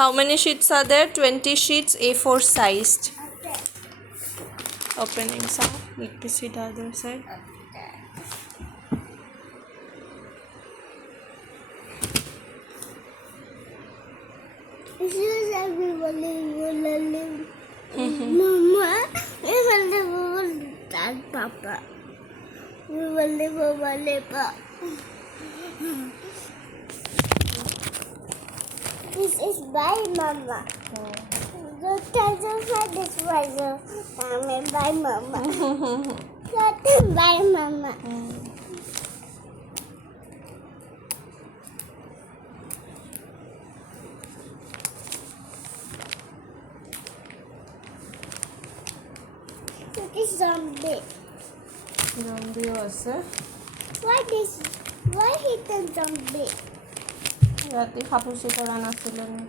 How many sheets are there? 20 sheets, A4 sized. Opening sound. Let me see the other side. Mama, we will live that Papa. We will live. This is by Mama. The treasure for this treasure. By Mama. That is by Mama. It is zombie. Zombie আছে. Why hit the zombie? ৰাতি খাপুচি কৰা নাছিলে নি?